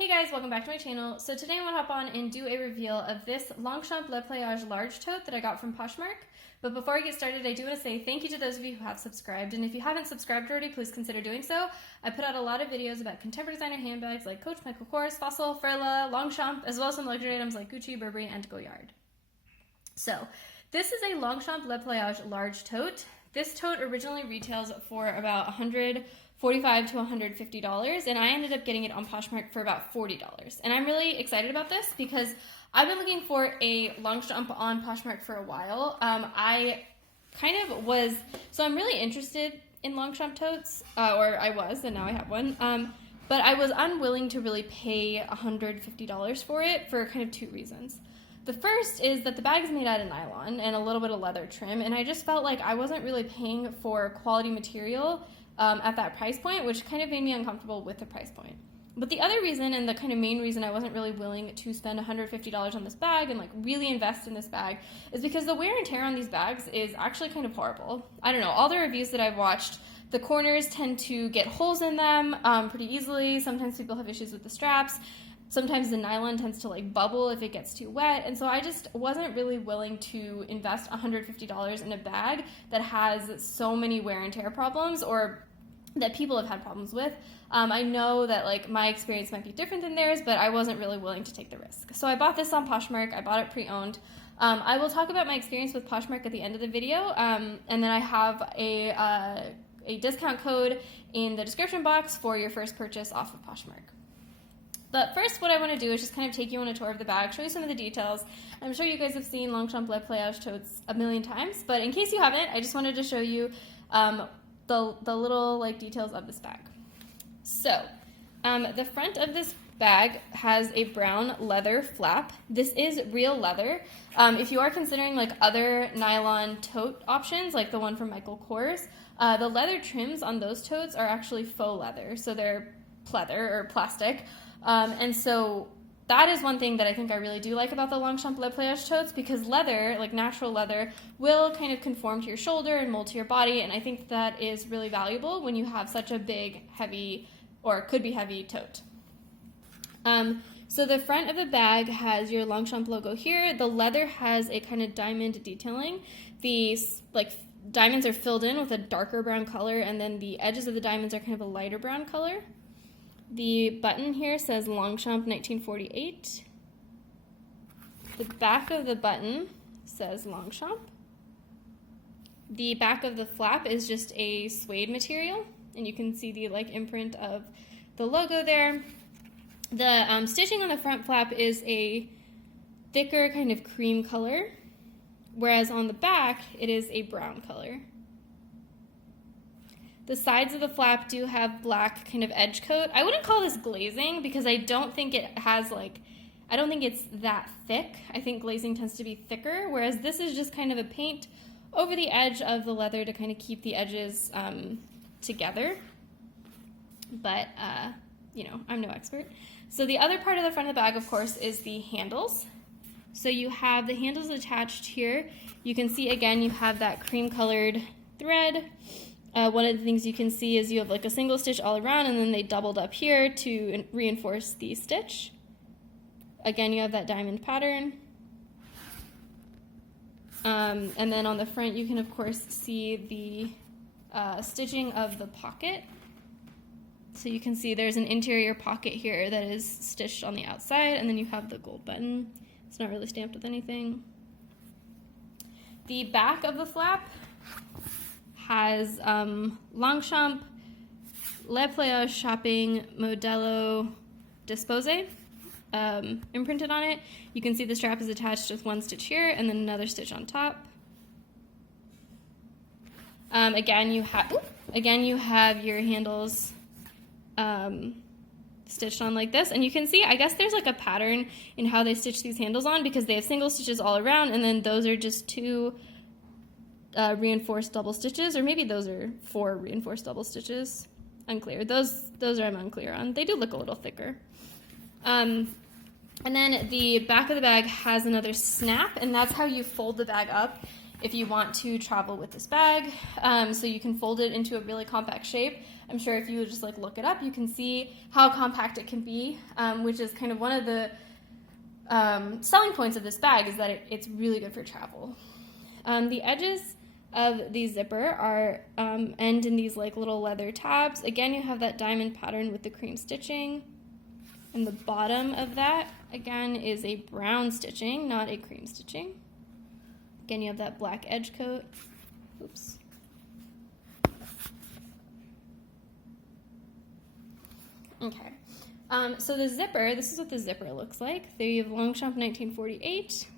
Hey guys, welcome back to my channel. So today I want to hop on and do a reveal of this Longchamp Le Pliage large tote that I got from Poshmark. But before I get started, I do want to say thank you to those of you who have subscribed. And if you haven't subscribed already, please consider doing so. I put out a lot of videos about contemporary designer handbags like Coach, Michael Kors, Fossil, Furla, Longchamp, as well as some luxury items like Gucci, Burberry, and Goyard. So this is a Longchamp Le Pliage large tote. This tote originally retails for about $145 to $150, and I ended up getting it on Poshmark for about $40. And I'm really excited about this because I've been looking for a Longchamp on Poshmark for a while. I'm really interested in Longchamp totes, or I was, and now I have one. But I was unwilling to really pay $150 for it for kind of two reasons. The first is that the bag is made out of nylon and a little bit of leather trim, and I just felt like I wasn't really paying for quality material at that price point, which kind of made me uncomfortable with the price point. But the other reason, and the kind of main reason I wasn't really willing to spend $150 on this bag and like really invest in this bag, is because the wear and tear on these bags is actually kind of horrible. I don't know, all the reviews that I've watched, the corners tend to get holes in them pretty easily. Sometimes people have issues with the straps. Sometimes the nylon tends to like bubble if it gets too wet, and so I just wasn't really willing to invest $150 in a bag that has so many wear and tear problems, or that people have had problems with. I know that like my experience might be different than theirs, but I wasn't really willing to take the risk. So I bought this on Poshmark. I bought it pre-owned. I will talk about my experience with Poshmark at the end of the video, and then I have a discount code in the description box for your first purchase off of Poshmark. But first, what I want to do is just kind of take you on a tour of the bag, show you some of the details. I'm sure you guys have seen Longchamp Le Pliage totes a million times, but in case you haven't, I just wanted to show you the little like details of this bag. So, the front of this bag has a brown leather flap. This is real leather. If you are considering like other nylon tote options, like the one from Michael Kors, the leather trims on those totes are actually faux leather, so they're pleather or plastic. And so that is one thing that I think I really do like about the Longchamp Le Pliage totes, because leather, like natural leather, will kind of conform to your shoulder and mold to your body, and I think that is really valuable when you have such a big, heavy, or could be heavy tote. So the front of the bag has your Longchamp logo here. The leather has a kind of diamond detailing. These like diamonds are filled in with a darker brown color, and then the edges of the diamonds are kind of a lighter brown color. The button here says Longchamp 1948. The back of the button says Longchamp. The back of the flap is just a suede material, and you can see the like imprint of the logo there. The stitching on the front flap is a thicker kind of cream color, whereas on the back it is a brown color. The sides of the flap do have black kind of edge coat. I wouldn't call this glazing because I don't think it has like, I don't think it's that thick. I think glazing tends to be thicker, whereas this is just kind of a paint over the edge of the leather to kind of keep the edges together. But, you know, I'm no expert. So the other part of the front of the bag, of course, is the handles. So you have the handles attached here. You can see, again, you have that cream-colored thread. One of the things you can see is you have like a single stitch all around, and then they doubled up here to reinforce the stitch. Again, you have that diamond pattern. And then on the front, you can of course see the stitching of the pocket. So you can see there's an interior pocket here that is stitched on the outside, and then you have the gold button. It's not really stamped with anything. The back of the flap has Longchamp Le Pliage Shopping Modello Dispose imprinted on it. You can see the strap is attached with one stitch here and then another stitch on top. Again, you have your handles stitched on like this, and you can see, I guess there's like a pattern in how they stitch these handles on, because they have single stitches all around, and then those are just two reinforced double stitches, or maybe those are 4 reinforced double stitches. Unclear. Those I'm unclear on. They do look a little thicker. And then the back of the bag has another snap, and that's how you fold the bag up if you want to travel with this bag. So you can fold it into a really compact shape. I'm sure if you just like look it up, you can see how compact it can be, which is kind of one of the selling points of this bag, is that it's really good for travel. The edges of the zipper are end in these like little leather tabs. Again, you have that diamond pattern with the cream stitching. And the bottom of that, again, is a brown stitching, not a cream stitching. Again, you have that black edge coat. Oops. Okay. So the zipper, this is what the zipper looks like. There you have Longchamp 1948.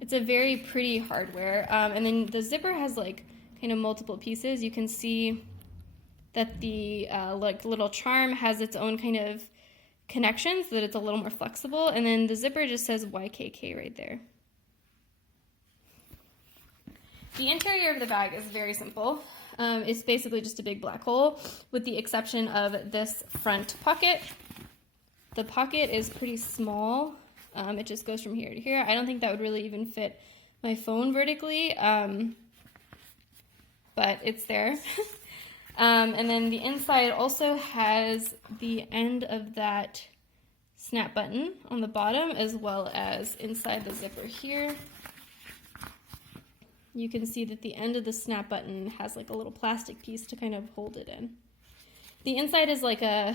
It's a very pretty hardware. And then the zipper has like kind of multiple pieces. You can see that the like little charm has its own kind of connections so that it's a little more flexible. And then the zipper just says YKK right there. The interior of the bag is very simple. It's basically just a big black hole with the exception of this front pocket. The pocket is pretty small. It just goes from here to here. I don't think that would really even fit my phone vertically, but it's there. And then the inside also has the end of that snap button on the bottom, as well as inside the zipper here. You can see that the end of the snap button has like a little plastic piece to kind of hold it in. The inside is like a,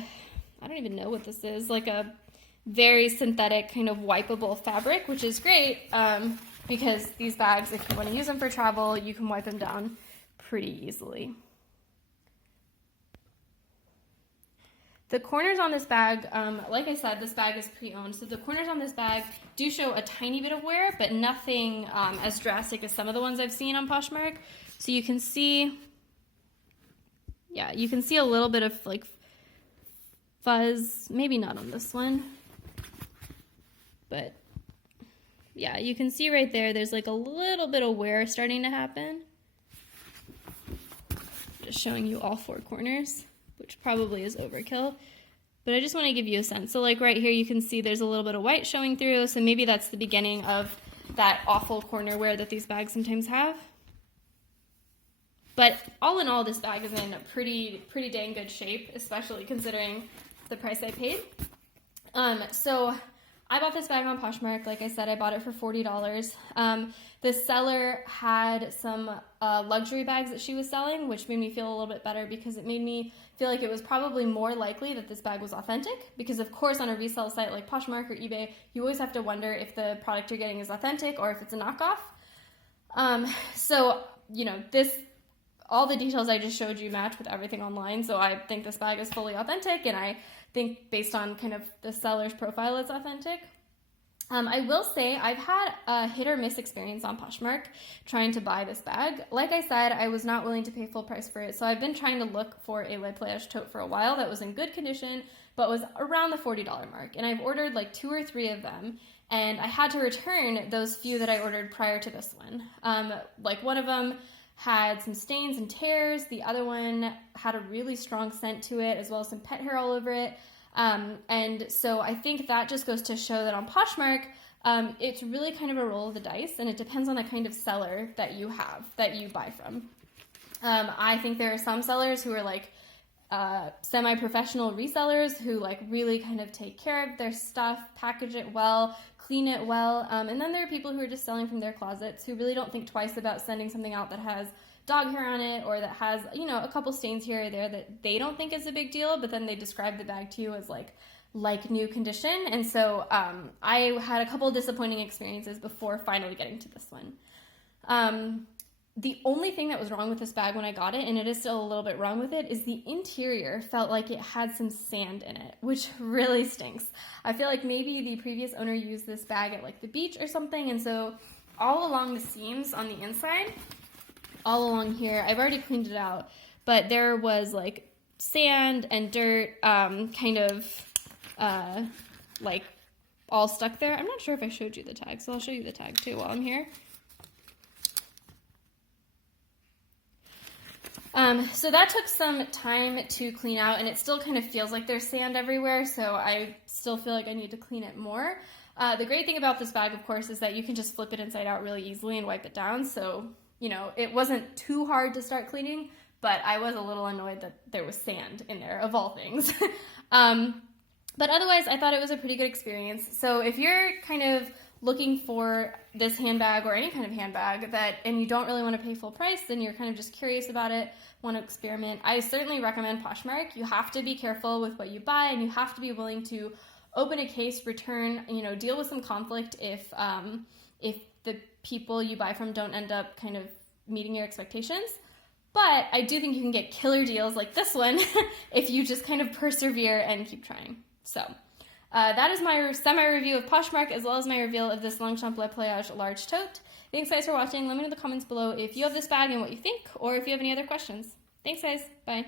I don't even know what this is, like a very synthetic kind of wipeable fabric, which is great because these bags, if you want to use them for travel, you can wipe them down pretty easily. The corners on this bag, like I said, this bag is pre-owned, so the corners on this bag do show a tiny bit of wear, but nothing as drastic as some of the ones I've seen on Poshmark. So you can see, yeah, you can see a little bit of like fuzz, maybe not on this one, but yeah, you can see right there, there's like a little bit of wear starting to happen. Just showing you all four corners, which probably is overkill, but I just want to give you a sense. So like right here, you can see there's a little bit of white showing through, so maybe that's the beginning of that awful corner wear that these bags sometimes have. But all in all, this bag is in a pretty dang good shape, especially considering the price I paid. So I bought this bag on Poshmark. Like I said, I bought it for $40. The seller had some luxury bags that she was selling, which made me feel a little bit better because it made me feel like it was probably more likely that this bag was authentic. Because of course on a resale site like Poshmark or eBay, you always have to wonder if the product you're getting is authentic or if it's a knockoff. So, you know, all the details I just showed you match with everything online, so I think this bag is fully authentic, and I think based on kind of the seller's profile, it's authentic. I will say I've had a hit or miss experience on Poshmark trying to buy this bag. Like I said, I was not willing to pay full price for it, so I've been trying to look for a Le Pliage tote for a while that was in good condition, but was around the $40 mark, and I've ordered like 2 or 3 of them, and I had to return those few that I ordered prior to this one. Like one of them had some stains and tears. The other one had a really strong scent to it, as well as some pet hair all over it. And so I think that just goes to show that on Poshmark, it's really kind of a roll of the dice, and it depends on the kind of seller that you have, that you buy from. I think there are some sellers who are like semi-professional resellers who like really kind of take care of their stuff, package it well, clean it well, and then there are people who are just selling from their closets who really don't think twice about sending something out that has dog hair on it or that has, you know, a couple stains here or there that they don't think is a big deal, but then they describe the bag to you as like new condition. And so I had a couple disappointing experiences before finally getting to this one. The only thing that was wrong with this bag when I got it, and it is still a little bit wrong with it, is the interior felt like it had some sand in it, which really stinks. I feel like maybe the previous owner used this bag at like the beach or something, and so all along the seams on the inside, all along here, I've already cleaned it out, but there was like sand and dirt kind of like all stuck there. I'm not sure if I showed you the tag, so I'll show you the tag too while I'm here. So that took some time to clean out, and it still kind of feels like there's sand everywhere, so I still feel like I need to clean it more. The great thing about this bag, of course, is that you can just flip it inside out really easily and wipe it down. So, you know, it wasn't too hard to start cleaning, but I was a little annoyed that there was sand in there, of all things. But otherwise, I thought it was a pretty good experience. So if you're kind of looking for this handbag or any kind of handbag and you don't really want to pay full price, then you're kind of just curious about it, want to experiment, I certainly recommend Poshmark. You have to be careful with what you buy, and you have to be willing to open a case, return, you know, deal with some conflict if the people you buy from don't end up kind of meeting your expectations. But I do think you can get killer deals like this one if you just kind of persevere and keep trying. So that is my semi-review of Poshmark, as well as my reveal of this Longchamp Le Pliage large tote. Thanks guys for watching. Let me know in the comments below if you have this bag and what you think, or if you have any other questions. Thanks guys. Bye.